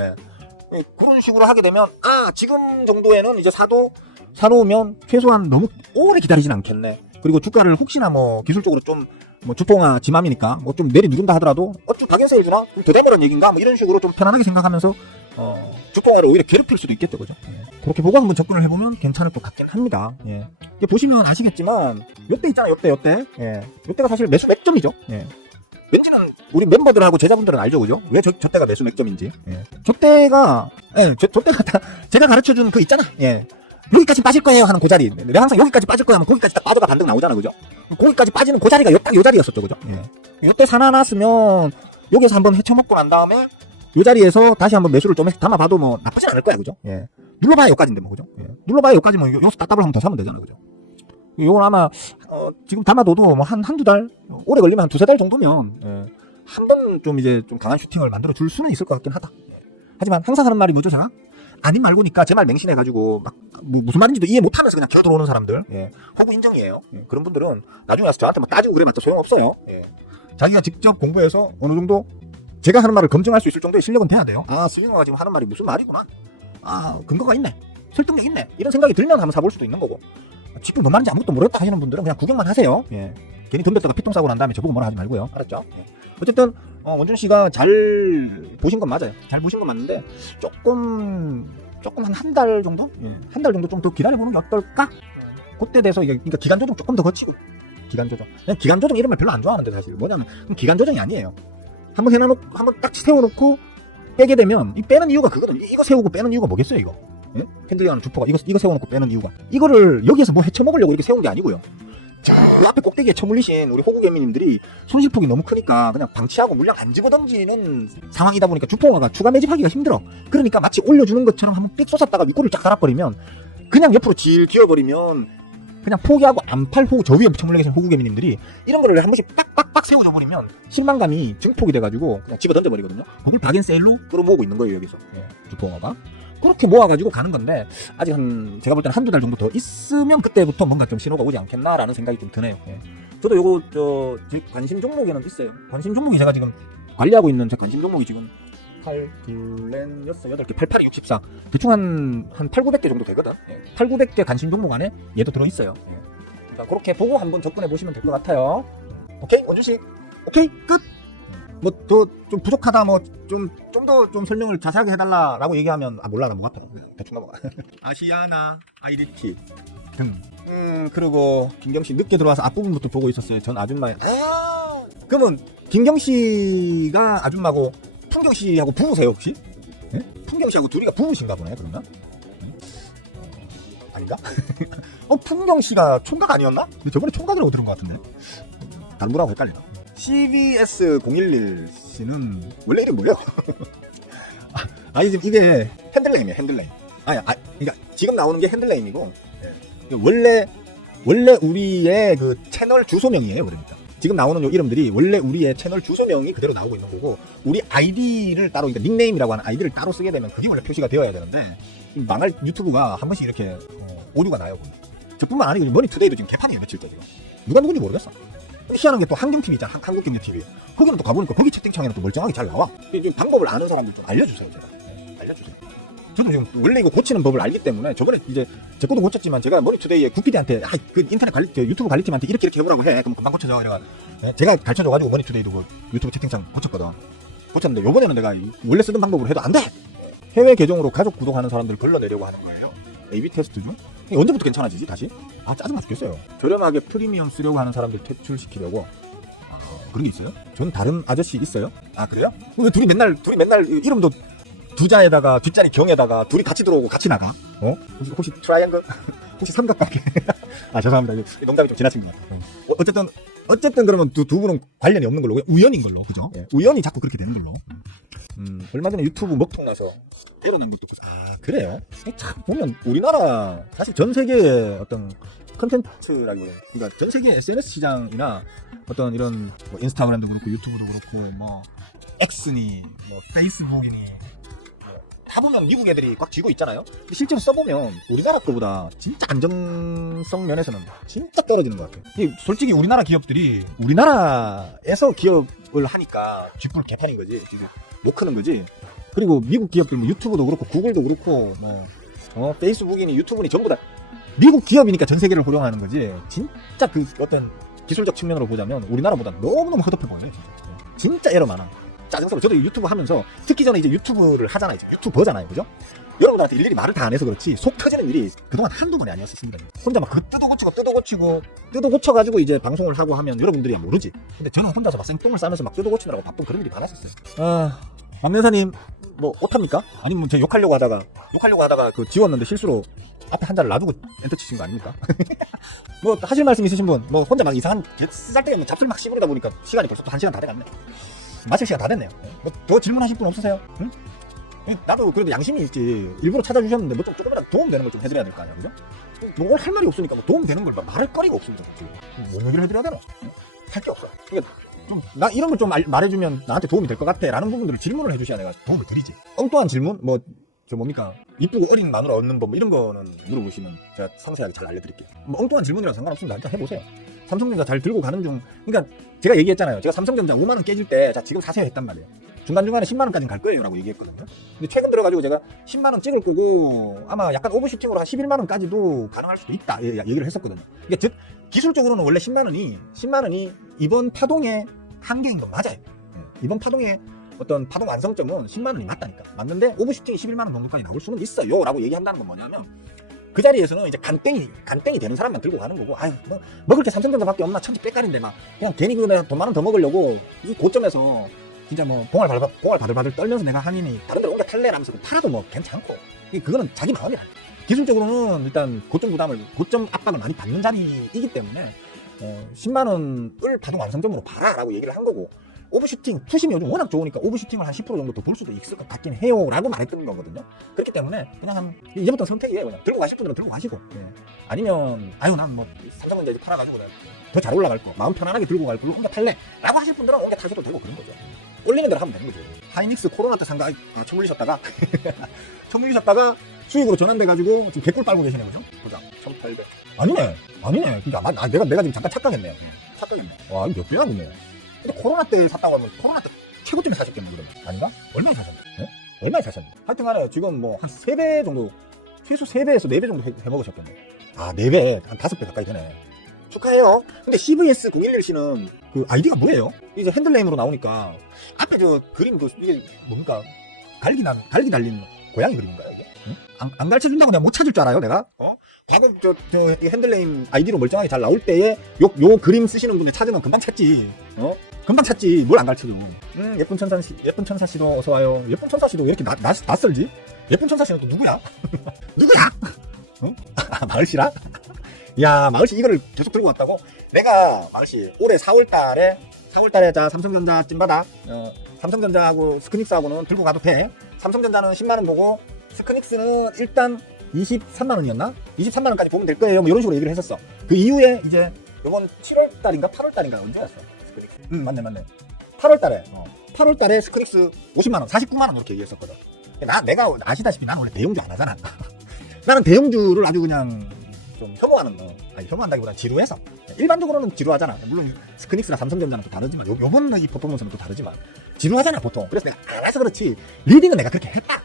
그런 식으로 하게 되면 지금 정도에는 이제 사놓으면 최소한 너무 오래 기다리진 않겠네. 그리고 주가를 혹시나 뭐 기술적으로 좀 뭐 주포홍화 지맘이니까 뭐 좀 내리 누른다 하더라도 어쭈 박연세일 주나? 좀 더 되물은 얘기인가? 뭐 이런 식으로 좀 편안하게 생각하면서 주포홍화를 오히려 괴롭힐 수도 있겠죠, 그죠? 그렇게 보고 한번 접근을 해보면 괜찮을 것 같긴 합니다. 이제 보시면 아시겠지만 요때 있잖아요, 요때가 사실 매수 맥점이죠. 왠지는 우리 멤버들하고 제자분들은 알죠, 그죠? 왜 저 때가 매수 맥점인지. 저 때가 제가 가르쳐준 그 있잖아. 여기까지 빠질 거예요 하는 그 자리. 내가 항상 여기까지 빠질 거야 하면 거기까지 딱 빠져가 반등 나오잖아, 그죠? 거기까지 빠지는 그 자리가 딱 요 자리였었죠, 그죠? 이때 사놔놨으면 여기서 한번 헤쳐먹고 난 다음에 이 자리에서 다시 한번 매수를 좀 담아봐도 뭐 나쁘진 않을 거야, 그죠? 눌러봐야 여기까지인데 뭐, 그죠? 눌러봐야 여기까지면 여기서 따따블 한번 더 사면 되잖아, 그죠? 요건 아마 지금 담아둬도 뭐 한두 달, 오래 걸리면 한 두세 달 정도면 한 번 좀 이제 좀 강한 슈팅을 만들어 줄 수는 있을 것 같긴 하다. 하지만 항상 하는 말이 뭐죠, 제가? 아닌 말고니까 제 말 맹신해가지고 막 무슨 말인지도 이해 못하면서 그냥 기어 들어오는 사람들, 호구 인정이에요. 그런 분들은 나중에 와서 저한테 막 따지고 그래봤자 소용없어요. 자기가 직접 공부해서 어느 정도 제가 하는 말을 검증할 수 있을 정도의 실력은 돼야 돼요. 아, 슬링어가 지금 하는 말이 무슨 말이구나. 아, 근거가 있네. 설득력 있네. 이런 생각이 들면 한번 사볼 수도 있는 거고. 지금 뭔 말인지 아무것도 모르겠다 하시는 분들은 그냥 구경만 하세요. 괜히 덤볐다가 피똥 싸고 난 다음에 저보고 뭐라 하지 말고요. 알았죠? 어쨌든 원준 씨가 잘 보신 건 맞아요. 잘 보신 건 맞는데 조금 한 달 정도? 한 달 정도 좀 더 기다려보는 게 어떨까? 그때 돼서 이게 그러니까 기간 조정 조금 더 거치고 기간 조정. 그냥 기간 조정 이런 말 별로 안 좋아하는데 사실 뭐냐면 기간 조정이 아니에요. 한번 해놔놓고 한번 딱 세워놓고 빼게 되면 이 빼는 이유가 그거는 이거 세우고 빼는 이유가 뭐겠어요 이거? 캔들링하는 주포가 이거 세워놓고 빼는 이유가 이거를 여기에서 뭐 헤쳐먹으려고 이렇게 세운 게 아니고요. 저 앞에 꼭대기에 처물리신 우리 호구개미님들이 손실폭이 너무 크니까 그냥 방치하고 물량 안 집어던지는 상황이다 보니까 주포가가 추가 매집하기가 힘들어. 그러니까 마치 올려주는 것처럼 한번 삑 쏟았다가 윗골을 쫙 달아버리면 그냥 옆으로 질 기어버리면 그냥 포기하고 안 팔고 저 위에 처물려 계신 호구개미님들이 이런 거를 한 번씩 빡빡빡 세워줘 버리면 실망감이 증폭이 돼가지고 그냥 집어 던져버리거든요. 그걸 박앤세일로 끌어모으고 있는 거예요 여기서 주포가가. 그렇게 모아가지고 가는 건데 아직 제가 볼 때는 한두 달 정도 더 있으면 그때부터 뭔가 좀 신호가 오지 않겠나라는 생각이 좀 드네요. 저도 요거 제 관심 종목에는 있어요. 관심 종목이 제가 지금 관리하고 있는 제 관심 종목이 지금 8, 2, 6, 8개, 88, 64 대충 한 8, 900개 정도 되거든. 8, 900개 관심 종목 안에 얘도 들어있어요. 자, 그렇게 보고 한번 접근해 보시면 될 것 같아요. 오케이? 원준씨 오케이? 끝! 뭐 더 좀 부족하다 뭐 좀 더 좀 설명을 자세하게 해달라라고 얘기하면 몰라 나 목 아파 대충 넘어가. 아시아나 아이디티 등 그리고 김경씨 늦게 들어와서 앞부분부터 보고 있었어요. 전 아줌마의 그러면 김경씨가 아줌마고 풍경씨하고 부부세요 혹시? 풍경씨하고 둘이가 부부신가 보네 그러면? 아닌가? 풍경씨가 총각 아니었나? 저번에 총각이라고 들은 것 같은데 다른 분하고 헷갈리나? CBS 011씨는 원래 이름 뭐예요? 아니 지금 이게 핸들네임이에요. 핸들네임. 그러니까 지금 나오는 게 핸들네임이고 원래 우리의 그 채널 주소명이에요. 그러니까 지금 나오는 요 이름들이 원래 우리의 채널 주소명이 그대로 나오고 있는 거고 우리 아이디를 따로 그러니까 닉네임이라고 하는 아이디를 따로 쓰게 되면 그게 원래 표시가 되어야 되는데 망할 유튜브가 한 번씩 이렇게 오류가 나요. 저뿐만 아니고 머니투데이도 지금 개판이에요. 며칠째 지금 누가 누군지 모르겠어. 희한한 게 또 한경TV 있잖아. 한국경제TV. 거기는 또 가보니까 거기 채팅창에는 또 멀쩡하게 잘 나와. 좀 방법을 아는 사람들 좀 알려주세요. 제가. 알려주세요. 저도 지금 원래 이거 고치는 법을 알기 때문에 저번에 이제 제 것도 고쳤지만 제가 머니투데이의 구피디한테 그 인터넷 관리 유튜브 관리팀한테 이렇게 해보라고 해. 그럼 금방 고쳐져. 그래가 제가 가르쳐줘가지고 머니투데이도 그 유튜브 채팅창 고쳤거든. 고쳤는데 요번에는 내가 원래 쓰던 방법으로 해도 안 돼. 해외 계정으로 가족 구독하는 사람들 걸러내려고 하는 거예요. A/B 테스트 중? 언제부터 괜찮아지지 다시? 짜증나 죽겠어요. 저렴하게 프리미엄 쓰려고 하는 사람들 퇴출시키려고 그런 게 있어요? 전 다른 아저씨 있어요? 그래요? 왜 둘이 맨날 이름도 두자에다가 뒷자리 경에다가 둘이 같이 들어오고 같이 나가? 혹시 트라이앵글? 혹시 삼각관계? 죄송합니다. 농담이 좀 지나친 것 같아요. 어쨌든 그러면 두 분은 관련이 없는 걸로 우연인 걸로 그죠? 우연히 자꾸 그렇게 되는 걸로. 얼마 전에 유튜브 먹통 나서 때려낸 것도 그래요? 참 보면 우리나라 사실 전 세계의 어떤 컨텐츠라기보다 그러니까 전 세계 SNS 시장이나 어떤 이런 뭐 인스타그램도 그렇고 유튜브도 그렇고 뭐 X니 뭐 페이스북이니 다 보면 미국 애들이 꽉 쥐고 있잖아요. 근데 실제로 써보면 우리나라 거보다 진짜 안정성 면에서는 진짜 떨어지는 것 같아요. 솔직히 우리나라 기업들이 우리나라에서 기업을 하니까 쥐뿔 개판인 거지. 못 크는 거지. 그리고 미국 기업들 뭐 유튜브도 그렇고 구글도 그렇고 뭐 페이스북이니 유튜브니 전부 다 미국 기업이니까 전 세계를 호령하는 거지. 진짜 그 어떤 기술적 측면으로 보자면 우리나라보다 너무너무 허접해 보여요. 진짜 에러 많아. 짜증스러워. 저도 유튜브 하면서 듣기 전에 이제 유튜브를 하잖아요. 이제 유튜버잖아요. 그죠? 여러분들한테 일일이 말을 다 안 해서 그렇지 속 터지는 일이 그동안 한두 번이 아니었습니다. 혼자 막 뜯어 고쳐가지고 이제 방송을 하고 하면 여러분들이 모르지. 근데 저는 혼자서 막 생똥을 싸면서 막 뜯어 고치느라고 바쁜 그런 일이 많았었어요. 박명사님 뭐 못합니까? 아니면 제가 욕하려고 하다가 그 지웠는데 실수로 앞에 한자를 놔두고 엔터 치신 거 아닙니까? 뭐 하실 말씀 있으신 분, 뭐 혼자 막 이상한 쓰잘데기 뭐 잡술 막 씹으다 보니까 시간이 벌써 또 1시간 다 돼갔네. 마칠 시간 다 됐네요. 뭐 더 질문하실 분 없으세요? 응? 나도 그래도 양심이 있지. 일부러 찾아주셨는데 뭐 좀 조금이라도 도움되는 걸 좀 해드려야 될 거 아니야, 그죠? 뭐 할 말이 없으니까 뭐 도움되는 걸 말할 거리가 없습니다, 지금. 뭔 얘기를 해드려야 되나? 할 게 없어. 그러니까 좀 나 이런 걸 좀 말해주면 나한테 도움이 될 것 같아라는 부분들을 질문을 해주셔야 내가 도움을 드리지. 엉뚱한 질문, 뭐 저 뭡니까 이쁘고 어린 마누라 얻는 법 뭐 이런 거는 물어보시면 제가 상세하게 잘 알려드릴게요. 뭐 엉뚱한 질문이라 상관없습니다. 일단 해보세요. 삼성전자 잘 들고 가는 중. 그러니까 제가 얘기했잖아요. 제가 삼성전자 5만 원 깨질 때 자 지금 사세요 했단 말이에요. 중간중간에 10만 원까지는 갈 거예요 라고 얘기했거든요. 근데 최근 들어가지고 제가 10만 원 찍을 거고 아마 약간 오버슈팅으로 한 11만 원까지도 가능할 수도 있다 얘기를 했었거든요. 그러니까 즉 기술적으로는 원래 10만 원이 이번 파동의 한계인 건 맞아요. 이번 파동의 어떤 파동 완성점은 10만 원이 맞다니까. 맞는데 오버슈팅이 11만 원 정도까지 나올 수는 있어요 라고 얘기한다는 건 뭐냐면 그 자리에서는 이제 간땡이 되는 사람만 들고 가는 거고, 아유 뭐 먹을 게 삼성전자밖에 없나 천지 빽깔인데 막 그냥 괜히 그 내가 돈 많은 더 먹으려고 이 고점에서 진짜 뭐 봉알 바들바들 떨면서 내가 한인이 다른 데로 옮겨 탈래라면서 팔아도 뭐 괜찮고, 그거는 자기 마음이야. 기술적으로는 일단 고점 압박을 많이 받는 자리이기 때문에 10만 원을 파동 완성점으로 봐라라고 얘기를 한 거고, 오버슈팅 투심이 요즘 워낙 좋으니까 오버슈팅을 한 10% 정도 더 볼 수도 있을 것 같긴 해요 라고 말했던 거거든요. 그렇기 때문에 그냥 이제부터 선택이에요. 그냥 들고 가실 분들은 들고 가시고, 아니면 아유 난 뭐 삼성전자 이제 팔아가지고 더 잘 올라갈 거 마음 편안하게 들고 갈 걸로 옮겨 탈래 라고 하실 분들은 옮겨 타셔도 되고 그런 거죠. 올리는 대로 하면 되는 거죠. 하이닉스 코로나 때 산가 처물리셨다가 수익으로 전환돼가지고 지금 개꿀 빨고 계시네요. 그죠? 보자 1800 아니네 그러니까 내가 지금 잠깐 착각했네요. 와 이거 몇 배나 보네. 근데 코로나 때 샀다고 하면 코로나 때 최고점에 사셨겠네. 그럼 아닌가? 얼마에 사셨나? 얼마에 사셨나? 하여튼 간에 지금 뭐 한 3배 정도, 최소 3배에서 4배 정도 해먹으셨겠네. 4배, 한 5배 가까이 되네. 축하해요. 근데 CVS011C는 그 아이디가 뭐예요? 이제 핸들네임으로 나오니까 앞에 저 그림 이게 뭡니까? 갈기 달린 고양이 그림인가요 이게? 응? 안 가르쳐준다고 내가 못 찾을 줄 알아요 내가? 과거 이 핸들네임 아이디로 멀쩡하게 잘 나올 때에 요 그림 쓰시는 분들 찾으면 금방 찾지. 금방 찾지. 뭘 안 가르쳐줘. 예쁜 천사씨도 어서와요. 예쁜 천사씨도 왜 이렇게 낯설지? 예쁜 천사씨는 또 누구야? 누구야? 마을씨라? 야, 마을씨 이거를 계속 들고 왔다고? 내가 마을씨 올해 4월달에 자 삼성전자 찐받아. 삼성전자하고 스크닉스하고는 들고 가도 돼. 삼성전자는 10만원 보고 스크닉스는 일단 23만원이었나? 23만원까지 보면 될 거예요. 뭐 이런 식으로 얘기를 했었어. 그 이후에 이제 요번 7월달인가 8월달인가 언제였어? 스크닉스. 맞네. 8월달에 스크닉스 50만원, 49만원 이렇게 얘기했었거든. 내가 아시다시피 나는 원래 대형주 안 하잖아. 나는 대형주를 아주 그냥 좀 혐오한다기보다 지루해서. 일반적으로는 지루하잖아. 물론 스크닉스나 삼성전자는 또 다르지만 요번 이 퍼포먼스는 또 다르지만 지루하잖아 보통. 그래서 내가 알아서 그렇지 리딩은 내가 그렇게 했다.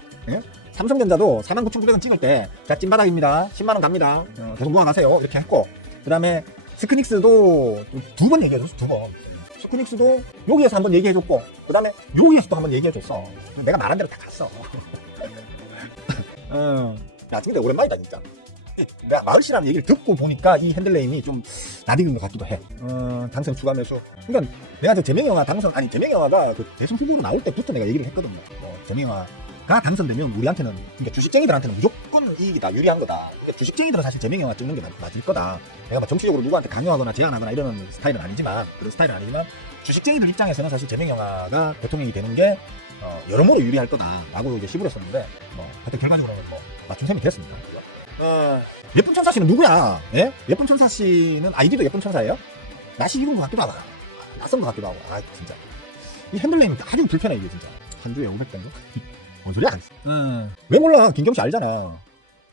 삼성전자도 49,900원 찍을 때 자 찐바닥입니다. 10만원 갑니다. 계속 모아가세요. 이렇게 했고, 그 다음에 스크닉스도 2번 얘기해줬어. 2번. 스크닉스도 여기에서 한번 얘기해줬고, 그 다음에 여기에서 또 한번 얘기해줬어. 내가 말한 대로 다 갔어. 야 근데 오랜만이다 진짜. 내가 마을씨라는 얘기를 듣고 보니까 이 핸들네임이 좀 낯익은 것 같기도 해. 당선 추가 매수. 그러니까 내가 재명영화 재명영화가 그 대선 후보로 나올 때부터 내가 얘기를 했거든요. 재명영화가 당선되면 우리한테는, 그러니까 주식쟁이들한테는 무조건 이익이다, 유리한 거다. 그러니까 주식쟁이들은 사실 재명영화 찍는 게 맞을 거다. 내가 뭐 정치적으로 누구한테 강요하거나 제한하거나 이런 스타일은 아니지만, 주식쟁이들 입장에서는 사실 재명영화가 대통령이 되는 게 여러모로 유리할 거다라고 이제 시부를 했었는데, 하여튼 결과적으로는 뭐 맞춘 셈이 됐습니다. 예쁜 천사씨는 누구야? 예? 예쁜 천사씨는 아이디도 예쁜 천사예요? 낯이 익은 것 같기도 하고, 낯선 것 같기도 하고. 진짜 이 핸들네임이 아주 불편해 이게 진짜. 한 주에 500 정도? 뭔 소리야? 왜 몰라? 김경씨 알잖아.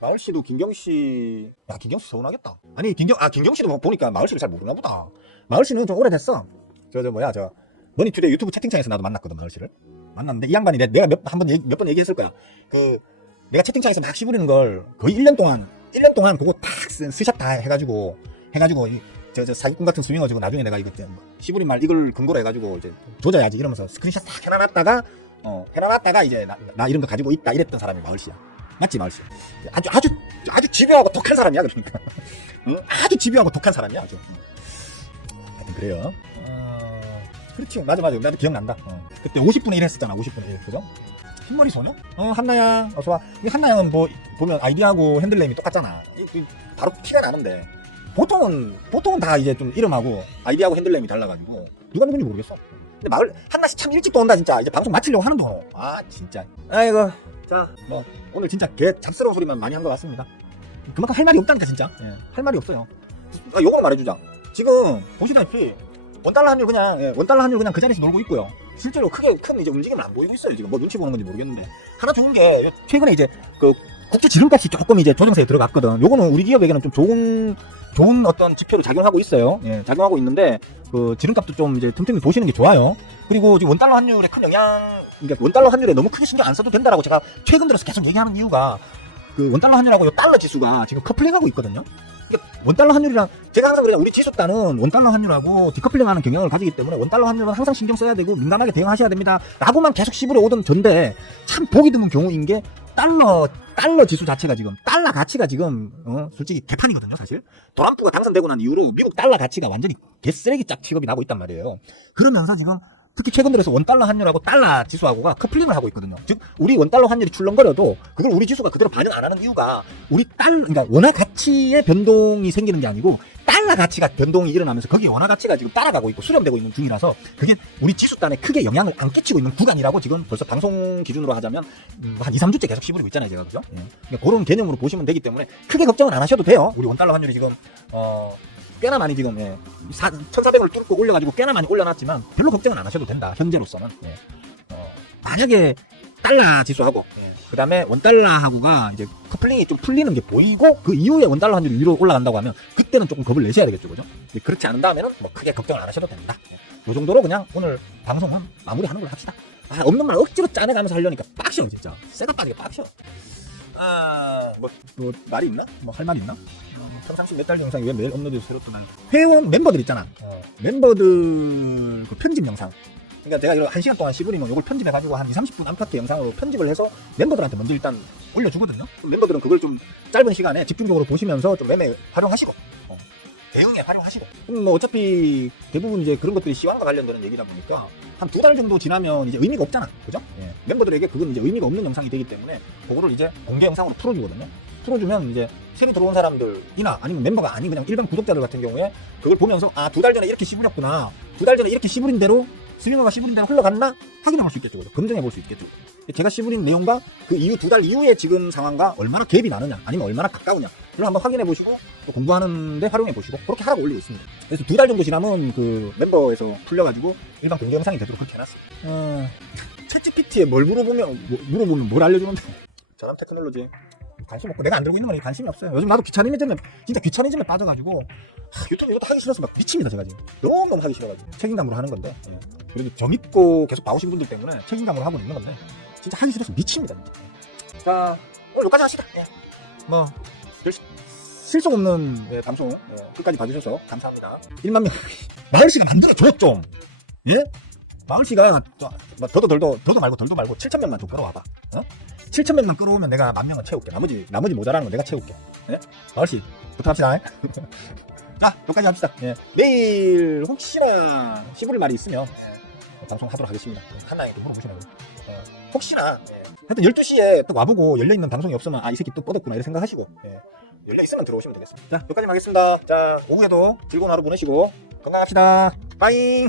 마을씨도 김경씨 서운하겠다. 아니 김경씨도 보니까 마을씨를 잘 모르나 보다. 마을씨는 좀 오래됐어. 저 머니투데이 유튜브 채팅창에서 나도 만났거든. 마을씨를 만났는데 이 양반이 내가 몇 번 얘기했을 거야. 내가 채팅창에서 막 씹으리는 걸 거의 1년 동안 그거 탁 스샷 다 해가지고 저 사기꾼 같은 스윙어지고 나중에 내가 이거 씹으린 말 이걸 근거로 해가지고 이제 조져야지 이러면서 스크린샷 싹 해놔놨다가 이제 나 이런 거 가지고 있다 이랬던 사람이 마을씨야. 맞지 마을씨? 아주 집요하고 독한 사람이야. 그러니까 아주 집요하고 독한 사람이야 아주. 하여튼 그래요. 그렇지. 맞아. 나도 기억난다. 그때 50분의 1 했었잖아. 50분의 1. 그죠? 흰머리 소녀? 한나양 어서와. 이 한나양은 뭐 보면 아이디하고 핸들네임이 똑같잖아. 바로 티가 나는데 보통은 다 이제 좀 이름하고 아이디하고 핸들네임이 달라가지고 누가 누군지 모르겠어. 근데 마을 한나씨 참 일찍 또 온다 진짜. 이제 방송 마치려고 하는 동안 진짜. 아이고. 자 뭐 오늘 진짜 개 잡스러운 소리만 많이 한 것 같습니다. 그만큼 할 말이 없다니까 진짜. 할 말이 없어요. 요거는 말해주자. 지금 보시다시피 원달러 환율 그냥 그 자리에서 놀고 있고요. 실제로 큰 이제 움직임은 안 보이고 있어요. 지금 뭐 눈치 보는 건지 모르겠는데. 하나 좋은 게 최근에 이제 그 국제 지름값이 조금 이제 조정세에 들어갔거든. 요거는 우리 기업에게는 좀 좋은 어떤 지표로 작용하고 있어요. 작용하고 있는데 그 지름값도 좀 이제 틈틈이 보시는 게 좋아요. 그리고 지금 원달러 환율에 큰 영향, 그러니까 원달러 환율에 너무 크게 신경 안 써도 된다라고 제가 최근 들어서 계속 얘기하는 이유가 그 원달러 환율하고 요 달러 지수가 지금 커플링하고 있거든요. 그러니까 원달러 환율이랑 제가 항상 그래요. 우리 지수단은 원달러 환율하고 디커플링하는 경향을 가지기 때문에 원달러 환율은 항상 신경 써야 되고 민감하게 대응하셔야 됩니다. 라고만 계속 씹으려 오던 전데 참 보기 드문 경우인 게 달러 지수 자체가 지금 달러 가치가 지금 솔직히 개판이거든요. 사실 트럼프가 당선되고 난 이후로 미국 달러 가치가 완전히 개쓰레기 짝 취급이 나고 있단 말이에요. 그러면서 지금 특히 최근 들어서 원달러 환율하고 달러 지수하고가 커플링을 하고 있거든요. 즉 우리 원달러 환율이 출렁거려도 그걸 우리 지수가 그대로 반영 안 하는 이유가 우리 그러니까 원화 가치의 변동이 생기는 게 아니고 달러 가치가 변동이 일어나면서 거기에 원화 가치가 지금 따라가고 있고 수렴되고 있는 중이라서 그게 우리 지수단에 크게 영향을 안 끼치고 있는 구간이라고 지금 벌써 방송 기준으로 하자면 한 2, 3주째 계속 씹어리고 있잖아요, 제가. 그죠? 그러니까 그런 개념으로 보시면 되기 때문에 크게 걱정은 안 하셔도 돼요. 우리 원달러 환율이 지금 꽤나 많이 지금 1,400원을 뚫고 올려가지고 꽤나 많이 올려놨지만 별로 걱정은 안 하셔도 된다. 현재로서는. 만약에 달러 지수하고 그 다음에 원달러하고가 이제 커플링이 좀 풀리는 게 보이고 그 이후에 원달러 환율이 위로 올라간다고 하면 그때는 조금 겁을 내셔야 되겠죠, 그죠? 그렇지 않은 다음에는 뭐 크게 걱정을 안 하셔도 됩니다. 이 정도로 그냥 오늘 방송은 마무리하는 걸로 합시다. 없는 말 억지로 짜내가면서 하려니까 빡셔 진짜. 새가 빠지게 빡셔. 뭐 말이 있나? 뭐 할 말이 있나? 평상시 몇 달 영상이 왜 매일 업로드해서 새로 또 회원 멤버들 있잖아. 멤버들 그 편집 영상. 그러니까 내가 이거 1시간 동안 씹으리면 이걸 편집해가지고 한 2, 30분 안팎의 영상으로 편집을 해서 멤버들한테 먼저 일단 올려주거든요. 멤버들은 그걸 좀 짧은 시간에 집중적으로 보시면서 좀 매매 활용하시고 대응에 활용하시고 뭐 어차피 대부분 이제 그런 것들이 시황과 관련되는 얘기다 보니까 한 2달 정도 지나면 이제 의미가 없잖아. 그죠? 멤버들에게 그건 이제 의미가 없는 영상이 되기 때문에 그거를 이제 공개 영상으로 풀어주거든요. 풀어주면 이제 새로 들어온 사람들이나 아니면 멤버가 아닌 그냥 일반 구독자들 같은 경우에 그걸 보면서 2달 전에 이렇게 씹으렸구나. 2달 전에 이렇게 씹으린 대로 스윙어가 씹으린 대로 흘러갔나? 확인해 볼 수 있겠죠. 검증해 볼 수 있겠죠. 제가 씹으린 내용과 그 이후 2달 이후에 지금 상황과 얼마나 갭이 나느냐 아니면 얼마나 가까우냐 그걸 한번 확인해 보시고 또 공부하는데 활용해 보시고 그렇게 하라고 올리고 있습니다. 그래서 2달 정도 지나면 그 멤버에서 풀려가지고 일반 공개 영상이 되도록 그렇게 해놨어요. 챗GPT에 뭘 물어보면 뭘 알려주는데 전함 테크놀로지 관심 없고 내가 안 들고 있는 거니 관심이 없어요. 요즘 나도 진짜 귀차니즘에 빠져가지고 유튜브 이것도 하기 싫어서 막 미칩니다. 제가 지금 너무 하기 싫어가지고 책임감으로 하는 건데 그래도 정입고 계속 봐오신 분들 때문에 책임감으로 하고 있는 건데 진짜 하기 싫어서 미칩니다. 진짜. 자 오늘 여기까지 합시다. 뭐 실속 없는 방송 끝까지 봐주셔서 감사합니다. 1만 명 마을씨가 만들어줘 좀. 마을씨가 더도 말고 7,000명만 좀 끌어와봐. 7,000명만 끌어오면 내가 10,000명은 채울게. 나머지 모자라는 거 내가 채울게. 마을씨 부탁합시다. 자 여기까지 합시다. 내일 혹시나 씹을 말이 있으면 방송하도록 하겠습니다. 한나에 또 물어보시라고요. 혹시나 하여튼 12시에 또 와보고 열려있는 방송이 없으면 이 새끼 또 뻗었구나 이렇게 생각하시고 열려있으면 들어오시면 되겠습니다. 자 여기까지 하겠습니다. 자 오후에도 즐거운 하루 보내시고 건강합시다. 빠잉.